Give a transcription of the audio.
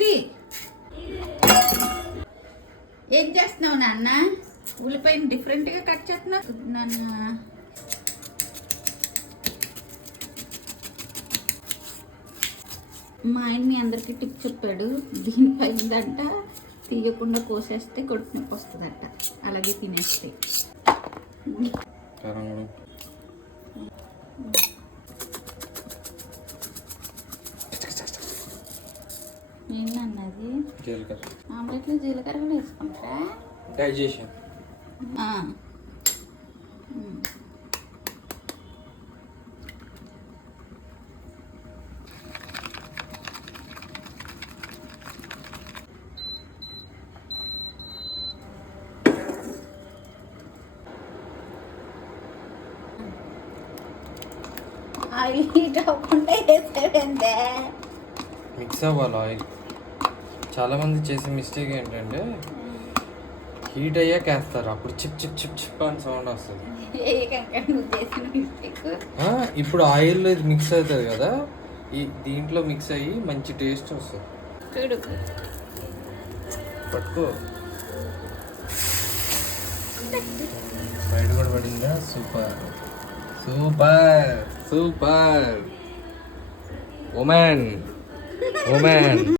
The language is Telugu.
తీ. ఏం చేస్తున్నావు నాన్న? ఉల్లిపాయని డిఫరెంట్గా కట్ చేస్తున్నావు నాన్న. మా ఆయన మీ అందరికీ టిప్ చెప్పాడు, దీనిపైందంట తీయకుండా కోసేస్తే కడుపు నొప్పి వస్తుందట, అలాగే తినేస్తే. ఏంటన్నది? జీలకర్ర. ఆమ్లెట్లో జీలకర్ర కూడా వేసుకుంటారా? డైజెషన్. ఆయిల్ హీట్ అవ్వకుండా వేసాడంటే మిక్స్ అవ్వాలి ఆయిల్. చాలామంది చేసే మిస్టేక్ ఏంటంటే హీట్ అయ్యాక వేస్తారు, అప్పుడు చిప్ చిప్ చిప్ చిప్ అని సౌండ్ వస్తుంది. ఇప్పుడు ఆయిల్ ఇది మిక్స్ అవుతుంది కదా, ఈ దీంట్లో మిక్స్ అయ్యి మంచి టేస్ట్ వస్తుంది. చూడు పట్టుకో, బయట కూడా పడిందా? Super super super. Women women